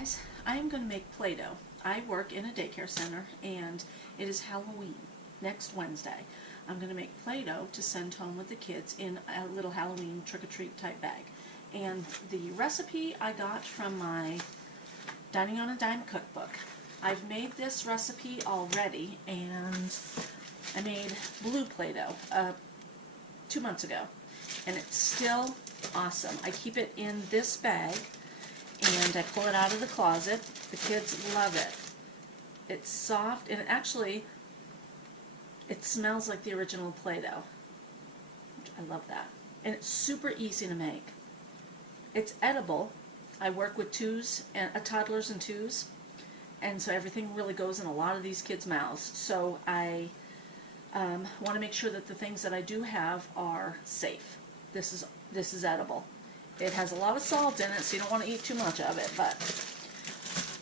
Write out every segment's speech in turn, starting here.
guys, I am going to make Play-Doh. I work in a daycare center and it is Halloween, next Wednesday. I'm going to make Play-Doh to send home with the kids in a little Halloween trick-or-treat type bag. And the recipe I got from my Dining on a Dime cookbook. I've made this recipe already and I made blue Play-Doh 2 months ago. And it's still awesome. I keep it in this bag and I pull it out of the closet. The kids love it. It's soft and actually it smells like the original Play-Doh. I love that. And it's super easy to make. It's edible. I work with toddlers and twos, and so everything really goes in a lot of these kids' mouths. So I want to make sure that the things that I do have are safe. This is edible. It has a lot of salt in it, so you don't want to eat too much of it, but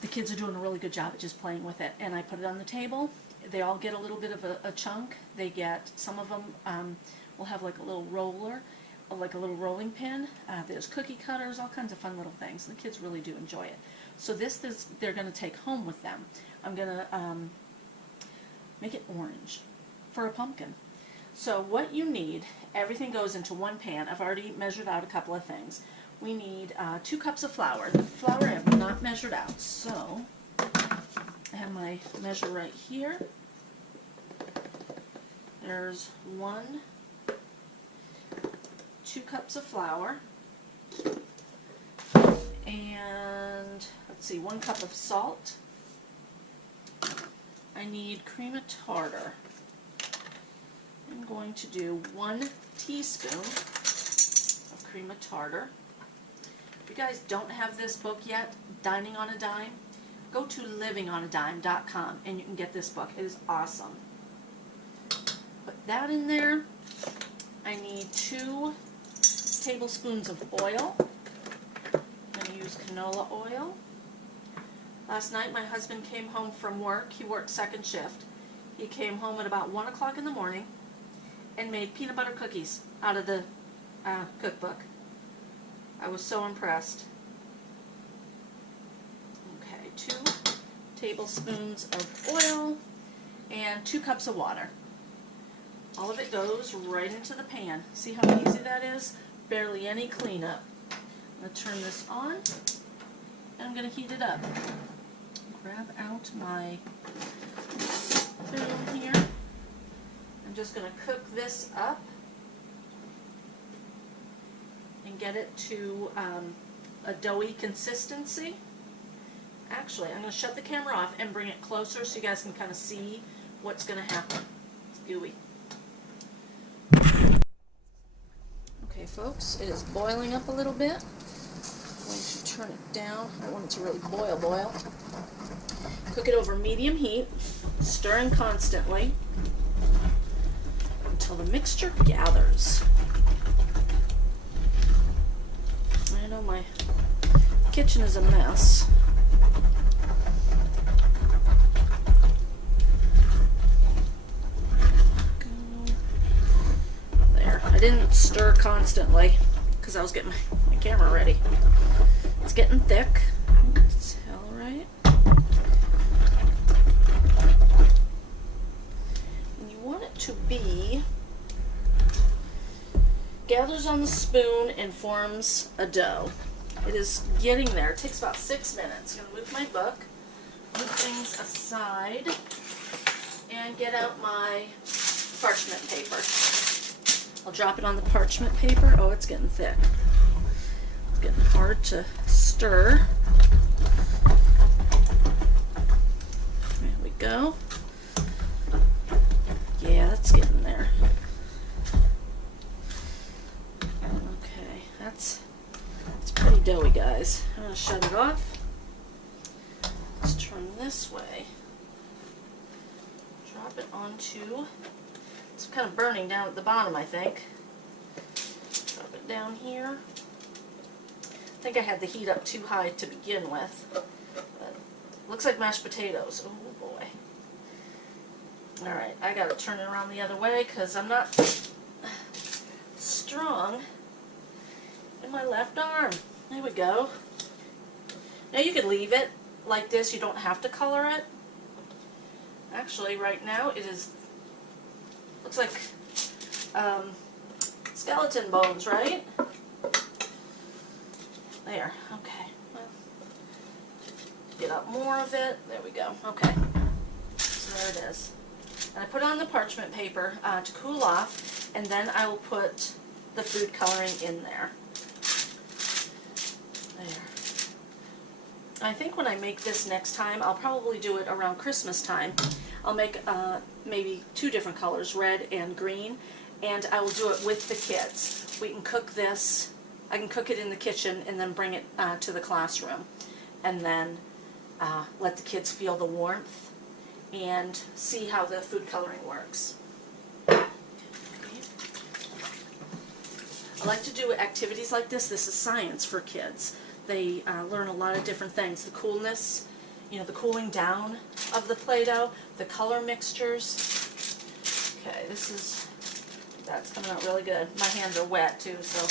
the kids are doing a really good job at just playing with it. And I put it on the table. They all get a little bit of a chunk. They get, some of them will have like a little roller, like a little rolling pin. There's cookie cutters, all kinds of fun little things. And the kids really do enjoy it. So they're going to take home with them. I'm going to make it orange for a pumpkin. So what you need, everything goes into one pan. I've already measured out a couple of things. We need 2 cups of flour. The flour I have not measured out, so I have my measure right here. There's 2 cups of flour, and let's see, 1 cup of salt. I need cream of tartar. I'm going to do 1 teaspoon of cream of tartar. If you guys don't have this book yet, Dining on a Dime, go to livingonadime.com and you can get this book. It is awesome. Put that in there. I need 2 tablespoons of oil. I'm going to use canola oil. Last night my husband came home from work. He worked second shift. He came home at about 1 o'clock in the morning and made peanut butter cookies out of the cookbook. I was so impressed. Okay, 2 tablespoons of oil and 2 cups of water. All of it goes right into the pan. See how easy that is? Barely any cleanup. I'm going to turn this on and I'm going to heat it up. Grab out my spoon here. I'm just going to cook this up and get it to a doughy consistency. Actually, I'm going to shut the camera off and bring it closer so you guys can kind of see what's going to happen. It's gooey. Okay, folks, it is boiling up a little bit. I'm going to turn it down. I want it to really boil. Cook it over medium heat, stirring constantly until the mixture gathers. I know my kitchen is a mess. There. I didn't stir constantly because I was getting my camera ready. It's getting thick. It's all right. And you want it to be, gathers on the spoon and forms a dough. It is getting there. It takes about 6 minutes. I'm going to move my book, move things aside, and get out my parchment paper. I'll drop it on the parchment paper. Oh, it's getting thick. It's getting hard to stir. There we go. Yeah, that's getting there. Okay, that's pretty doughy, guys. I'm going to shut it off. Let's turn this way. Drop it onto, it's kind of burning down at the bottom, I think. Drop it down here. I think I had the heat up too high to begin with. But looks like mashed potatoes. Oh boy. Alright, I gotta turn it around the other way because I'm not strong in my left arm. There we go. Now you could leave it like this, you don't have to color it. Actually, right now it is, looks like skeleton bones, right? There, okay. Get up more of it. There we go. Okay. So there it is. And I put on the parchment paper to cool off, and then I will put the food coloring in there. There. I think when I make this next time, I'll probably do it around Christmas time. I'll make maybe 2 different colors, red and green, and I will do it with the kids. We can cook this. I can cook it in the kitchen and then bring it to the classroom, and then let the kids feel the warmth and see how the food coloring works. I like to do activities like this. This is science for kids. They learn a lot of different things. The coolness, you know, the cooling down of the Play-Doh, the color mixtures. Okay, that's coming out really good. My hands are wet too, so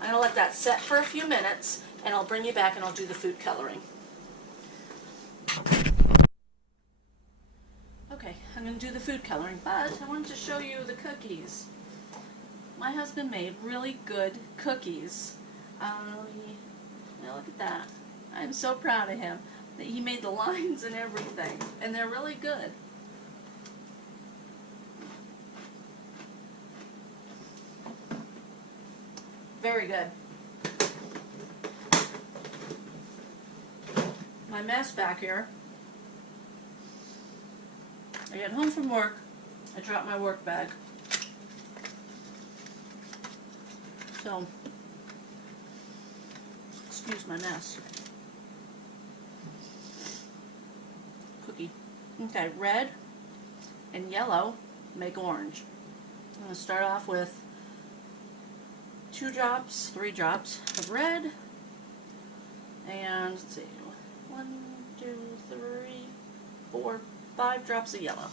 I'm going to let that set for a few minutes, and I'll bring you back and I'll do the food coloring. Okay, I'm going to do the food coloring, but I wanted to show you the cookies. My husband made really good cookies. Look at that. I'm so proud of him that he made the lines and everything, and they're really good. Very good. My mess back here. I get home from work, I drop my work bag. So, excuse my mess. Cookie. Okay, red and yellow make orange. I'm going to start off with 3 drops of red, and let's see, 1, 2, 3, 4, 5 drops of yellow.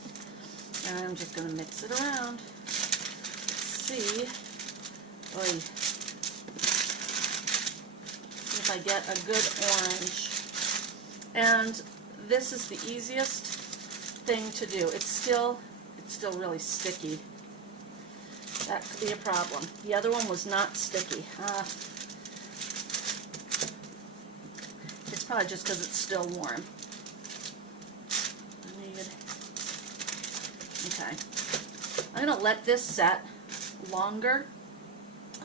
And I'm just going to mix it around. See, if I get a good orange. And this is the easiest thing to do. It's still really sticky. That could be a problem. The other one was not sticky. It's probably just because it's still warm. Okay. I'm going to let this set longer,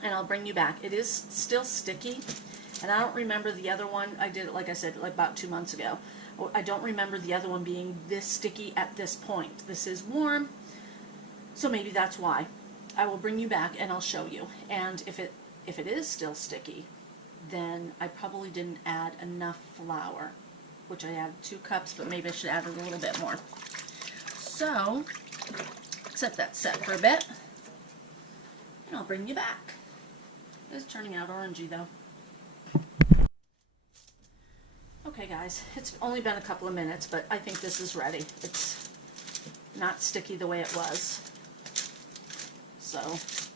and I'll bring you back. It is still sticky, and I don't remember the other one. I did it, like I said, like about 2 months ago. I don't remember the other one being this sticky at this point. This is warm, so maybe that's why. I will bring you back and I'll show you. And if it is still sticky, then I probably didn't add enough flour, which I added 2 cups, but maybe I should add a little bit more. So, set that set for a bit, and I'll bring you back. It's turning out orangey though. Okay guys, it's only been a couple of minutes, but I think this is ready. It's not sticky the way it was. So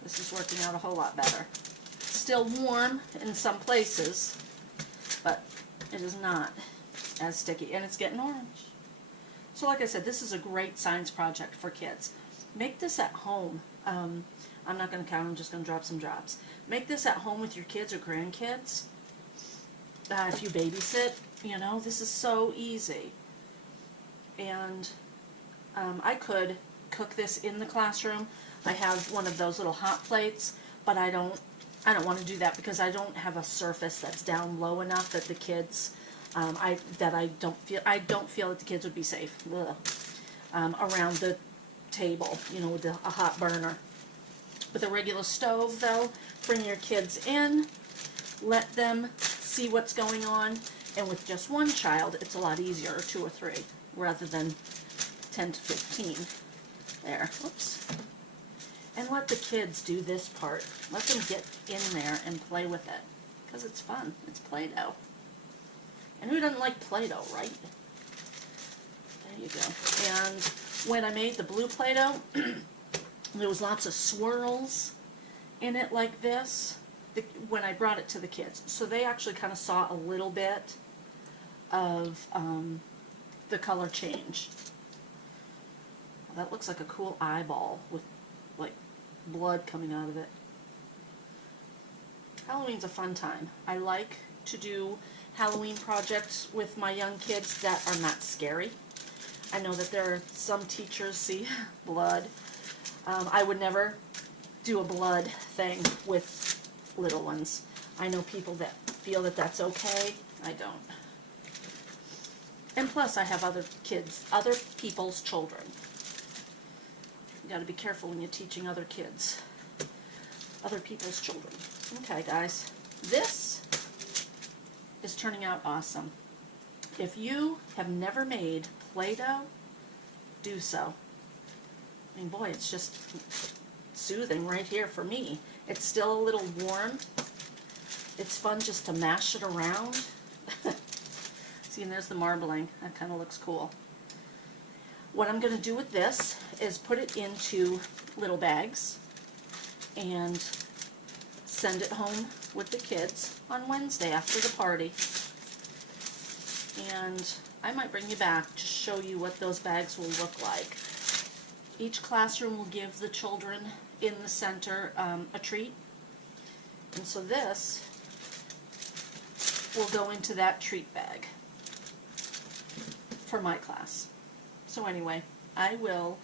this is working out a whole lot better. It's still warm in some places, but it is not as sticky, and it's getting orange. So like I said, this is a great science project for kids. Make this at home. I'm not going to count, I'm just going to drop some drops. Make this at home with your kids or grandkids. If you babysit, you know, this is so easy. And I could cook this in the classroom. I have one of those little hot plates, but I don't want to do that because I don't have a surface that's down low enough that the kids, I don't feel that the kids would be safe around the table, you know, with a hot burner. With a regular stove, though, bring your kids in, let them see what's going on, and with just one child, it's a lot easier, or 2 or 3, rather than 10 to 15. There, oops. And let the kids do this part. Let them get in there and play with it, because it's fun. It's Play-Doh. And who doesn't like Play-Doh, right? There you go. And when I made the blue Play-Doh, there was lots of swirls in it like this when I brought it to the kids. So they actually kind of saw a little bit of the color change. That looks like a cool eyeball with like blood coming out of it. Halloween's a fun time. I like to do Halloween projects with my young kids that are not scary. I know that there are some teachers see blood. I would never do a blood thing with little ones. I know people that feel that that's okay. I don't. And plus, I have other kids, other people's children. You got to be careful when you're teaching other kids, other people's children. Okay, guys, this is turning out awesome. If you have never made Play-Doh, do so. I mean, boy, it's just soothing right here for me. It's still a little warm. It's fun just to mash it around. See, and there's the marbling. That kind of looks cool. What I'm going to do with this is put it into little bags and send it home with the kids on Wednesday after the party. And I might bring you back to show you what those bags will look like. Each classroom will give the children in the center a treat. And so this will go into that treat bag for my class. So anyway, I will,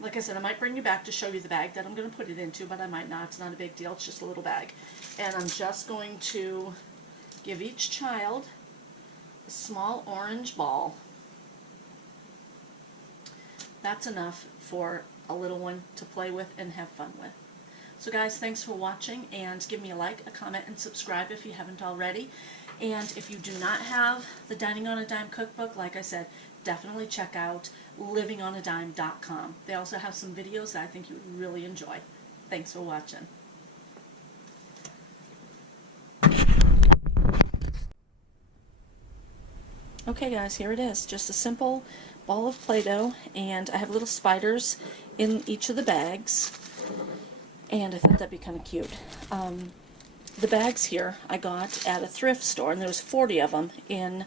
like I said, I might bring you back to show you the bag that I'm going to put it into, but I might not. It's not a big deal. It's just a little bag. And I'm just going to give each child a small orange ball. That's enough for a little one to play with and have fun with. So guys, thanks for watching, and give me a like, a comment, and subscribe if you haven't already. And if you do not have the Dining on a Dime cookbook, like I said, definitely check out livingonadime.com. They also have some videos that I think you would really enjoy. Thanks for watching. Okay guys, here it is. Just a simple ball of Play-Doh, and I have little spiders in each of the bags, and I thought that'd be kind of cute. The bags here I got at a thrift store, and there was 40 of them in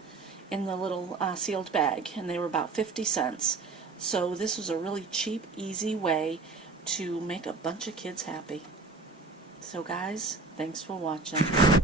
the little sealed bag, and they were about 50 cents. So this was a really cheap, easy way to make a bunch of kids happy. So guys, thanks for watching.